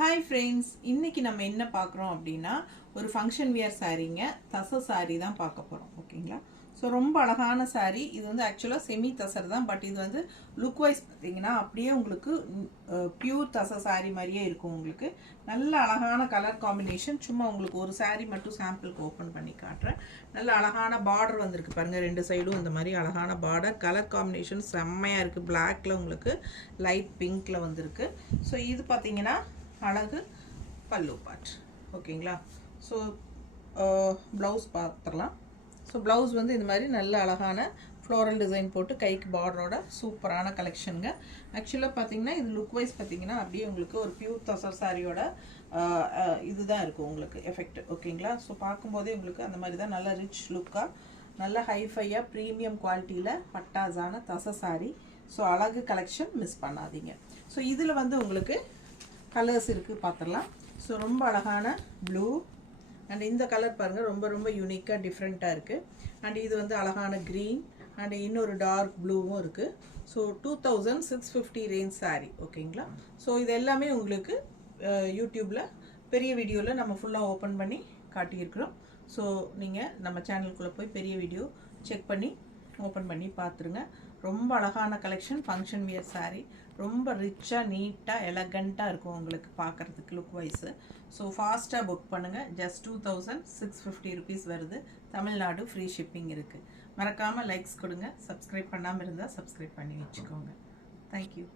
Hi friends, இன்னைக்கு நம்ம என்ன பார்க்குறோம் அப்படின்னா ஒரு ஃபங்க்ஷன் வியர் சாரீங்க, தசை சாரீ தான் பார்க்க போகிறோம். ஓகேங்களா? ஸோ ரொம்ப அழகான சாரீ. இது வந்து ஆக்சுவலாக செமி தசர் தான், பட் இது வந்து லுக் வைஸ் பார்த்தீங்கன்னா அப்படியே உங்களுக்கு பியூர் தசை சாரீ மாதிரியே இருக்கும். உங்களுக்கு நல்ல அழகான கலர் காம்பினேஷன். சும்மா உங்களுக்கு ஒரு சாரீ மட்டும் சாம்பிளுக்கு ஓப்பன் பண்ணி காட்டுறேன். நல்ல அழகான பார்டர் வந்திருக்கு பாருங்கள், ரெண்டு சைடும் இந்த மாதிரி அழகான பார்டர். கலர் காம்பினேஷன் செம்மையாக இருக்குது. பிளாக்ல உங்களுக்கு லைட் பிங்க்ல வந்திருக்கு. ஸோ இது பார்த்தீங்கன்னா அழகு பல்லு பார்ட். ஓகேங்களா? ஸோ ப்ளவுஸ் பார்த்துடலாம். ஸோ ப்ளவுஸ் வந்து இந்த மாதிரி நல்ல அழகான ஃப்ளோரல் டிசைன் போட்டு கைக்கு பார்டரோட சூப்பரான கலெக்ஷனுங்க. ஆக்சுவலாக பார்த்தீங்கன்னா இது லுக் வைஸ் பார்த்தீங்கன்னா அப்படியே உங்களுக்கு ஒரு பியூர் தசர் சாரியோட இதுதான் இருக்கும் உங்களுக்கு எஃபெக்ட். ஓகேங்களா? ஸோ பார்க்கும்போதே உங்களுக்கு அந்த மாதிரி தான் நல்ல ரிச் லுக்காக, நல்ல ஹைஃபையாக ப்ரீமியம் குவாலிட்டியில் பட்டாஸான தசை சாரி. ஸோ அழகு கலெக்ஷன் மிஸ் பண்ணாதீங்க. ஸோ இதில் வந்து உங்களுக்கு கலர்ஸ் இருக்குது, பார்த்துடலாம். ஸோ ரொம்ப அழகான ப்ளூ அண்ட் இந்த கலர் பாருங்கள், ரொம்ப ரொம்ப யூனிக்காக டிஃப்ரெண்ட்டாக இருக்குது. அண்ட் இது வந்து அழகான க்ரீன் அண்ட் இன்னொரு டார்க் ப்ளூவும் இருக்குது. So 2650 range sari. ஓகேங்களா? ஸோ இது எல்லாமே உங்களுக்கு யூடியூப்பில் பெரிய வீடியோவில் நம்ம ஃபுல்லாக ஓப்பன் பண்ணி காட்டியிருக்கிறோம். ஸோ நீங்கள் நம்ம சேனலுக்குள்ளே போய் பெரிய வீடியோ செக் பண்ணி ஓப்பன் பண்ணி பார்த்துருங்க. ரொம்ப அழகான கலெக்ஷன், ஃபங்க்ஷன் வியர் சாரீ. ரொம்ப ரிச்சாக நீட்டாக எலகண்ட்டாக இருக்கும் உங்களுக்கு பார்க்குறதுக்கு லுக் வைஸு. ஸோ ஃபாஸ்ட்டாக புக் பண்ணுங்கள். ஜஸ்ட் 2650 ருபீஸ் வருது. தமிழ்நாடு ஃப்ரீ ஷிப்பிங் இருக்குது. மறக்காமல் லைக்ஸ் கொடுங்க. சப்ஸ்கிரைப் பண்ணாமல் இருந்தால் சப்ஸ்கிரைப் பண்ணி வச்சுக்கோங்க. தேங்க்யூ.